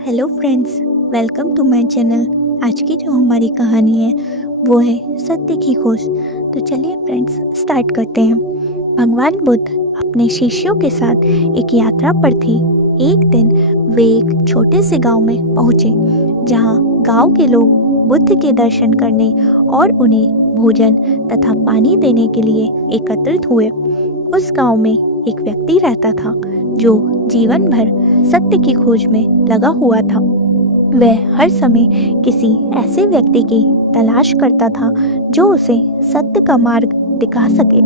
Hello friends, welcome to my channel. आज की जो हमारी कहानी है वो है सत्य की खोज। तो चलिए फ्रेंड्स स्टार्ट करते हैं। भगवान बुद्ध अपने शिष्यों के साथ एक यात्रा पर थे। एक दिन वे एक छोटे से गांव में पहुंचे जहां गांव के लोग बुद्ध के दर्शन करने और उन्हें भोजन तथा पानी देने के लिए एकत्रित हुए। उस गांव में एक व्यक्ति रहता था जो जीवन भर सत्य की खोज में लगा हुआ था। वह हर समय किसी ऐसे व्यक्ति की तलाश करता था जो उसे सत्य का मार्ग दिखा सके।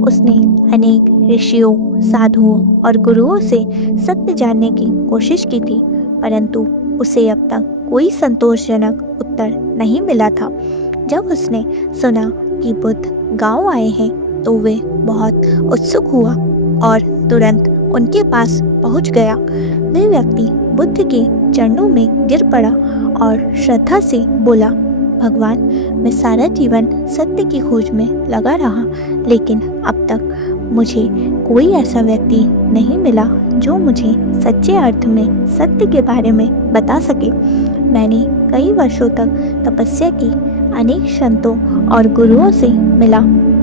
उसने अनेक ऋषियों, साधुओं और गुरुओं से सत्य जानने की कोशिश की थी, परंतु उसे अब तक कोई संतोषजनक उत्तर नहीं मिला था। जब उसने सुना कि बुद्ध गांव आए हैं तो वह बहुत उत्सुक हुआ और तुरंत उनके पास पहुंच गया। वह व्यक्ति बुद्ध के चरणों में गिर पड़ा और श्रद्धा से बोला, भगवान, मैं सारा जीवन सत्य की खोज में लगा रहा, लेकिन अब तक मुझे कोई ऐसा व्यक्ति नहीं मिला जो मुझे सच्चे अर्थ में सत्य के बारे में बता सके। मैंने कई वर्षों तक तपस्या की, अनेक संतों और गुरुओं से मिला,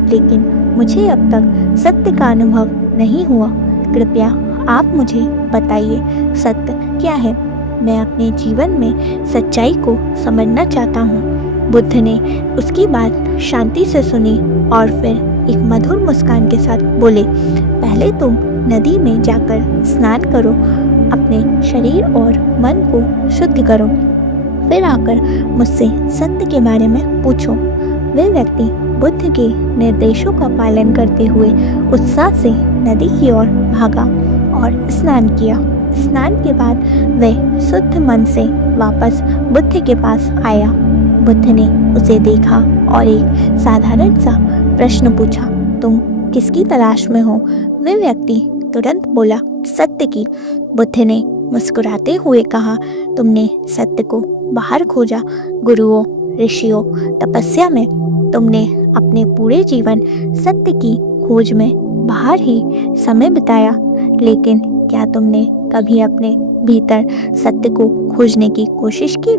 लेकिन मुझे अब तक सत्य का अनुभव नहीं हुआ। कृपया आप मुझे बताइए, सत्य क्या है? मैं अपने जीवन में सच्चाई को समझना चाहता हूँ। बुद्ध ने उसकी बात शांति से सुनी और फिर एक मधुर मुस्कान के साथ बोले, पहले तुम नदी में जाकर स्नान करो, अपने शरीर और मन को शुद्ध करो, फिर आकर मुझसे सत्य के बारे में पूछो। वह व्यक्ति बुद्ध के निर्देशों का पालन करते हुए उत्साह से नदी की ओर भागा और स्नान किया। स्नान के बाद वह शुद्ध मन से वापस बुद्ध के पास आया। बुद्ध ने उसे देखा और एक साधारण सा प्रश्न पूछा, तुम किसकी तलाश में हो? वह व्यक्ति तुरंत बोला, सत्य की। बुद्ध ने मुस्कुराते हुए कहा, तुमने सत्य को बाहर खोजा, गुरुओं, ऋषियों, तपस्या में। तुमने अपने पूरे जीवन सत्य की खोज में बाहर ही समय बिताया, लेकिन क्या तुमने कभी अपने भीतर सत्य को खोजने की कोशिश की?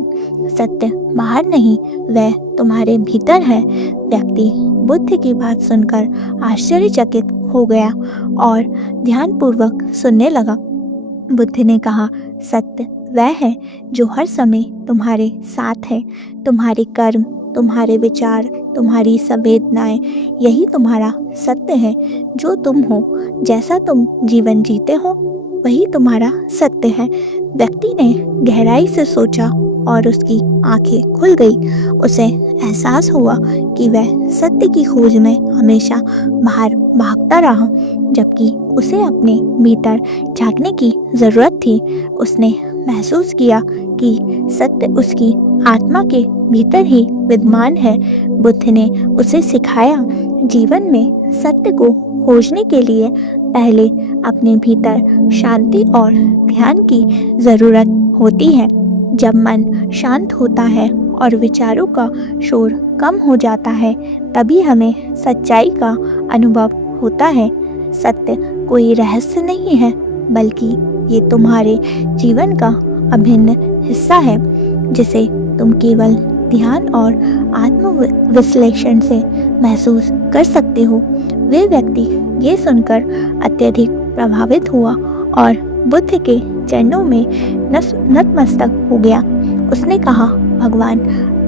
सत्य बाहर नहीं, वह तुम्हारे भीतर है। व्यक्ति बुद्ध की बात सुनकर आश्चर्यचकित हो गया और ध्यानपूर्वक सुनने लगा। बुद्ध ने कहा, सत्य वह है जो हर समय तुम्हारे साथ है। तुम्हारे कर्म, तुम्हारे विचार, तुम्हारी संवेदनाएं, यही तुम्हारा सत्य है। जो तुम हो, जैसा तुम जीवन जीते हो, वही तुम्हारा सत्य है। व्यक्ति ने गहराई से सोचा और उसकी आंखें खुल गई। उसे एहसास हुआ कि वह सत्य की खोज में हमेशा बाहर भागता रहा, जबकि उसे अपने भीतर झांकने की जरूरत थी। उसने महसूस किया कि सत्य उसकी आत्मा के भीतर ही विद्यमान है। बुद्ध ने उसे सिखाया, जीवन में सत्य को खोजने के लिए पहले अपने भीतर शांति और ध्यान की ज़रूरत होती है। जब मन शांत होता है और विचारों का शोर कम हो जाता है, तभी हमें सच्चाई का अनुभव होता है। सत्य कोई रहस्य नहीं है, बल्कि ये तुम्हारे जीवन का अभिन्न हिस्सा है, जिसे तुम केवल ध्यान और आत्मविश्लेषण से महसूस कर सकते हो। वे व्यक्ति ये सुनकर अत्यधिक प्रभावित हुआ और बुद्ध के चरणों में नतमस्तक हो गया। उसने कहा, भगवान,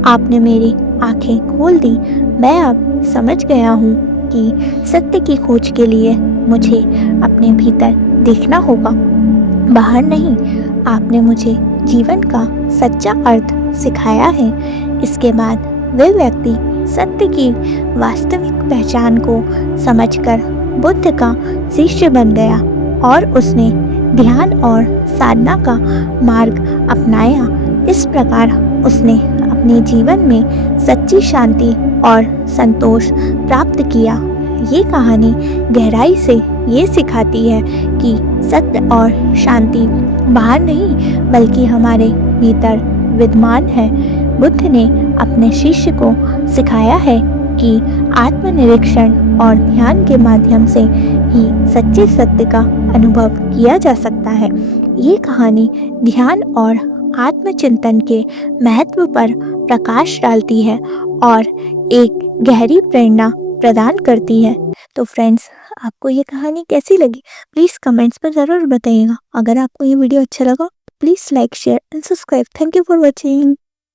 आपने मेरी आंखें खोल दी। मैं अब समझ गया हूँ कि सत्य की खोज के लिए मुझे अपने भीतर देखना होगा, बाहर नहीं। आपने मुझे जीवन का सच्चा अर्थ सिखाया है। इसके बाद वह व्यक्ति सत्य की वास्तविक पहचान को समझकर बुद्ध का शिष्य बन गया और उसने ध्यान और साधना का मार्ग अपनाया। इस प्रकार उसने अपने जीवन में सच्ची शांति और संतोष प्राप्त किया। ये कहानी गहराई से ये सिखाती है कि सत्य और शांति बाहर नहीं, बल्कि हमारे भीतर विद्यमान है। बुद्ध ने अपने शिष्य को सिखाया है कि आत्मनिरीक्षण और ध्यान के माध्यम से ही सच्चे सत्य का अनुभव किया जा सकता है। ये कहानी ध्यान और आत्मचिंतन के महत्व पर प्रकाश डालती है और एक गहरी प्रेरणा प्रदान करती है। तो फ्रेंड्स, आपको ये कहानी कैसी लगी प्लीज़ कमेंट्स पर ज़रूर बताइएगा। अगर आपको ये वीडियो अच्छा लगा please like share and subscribe. Thank you for watching.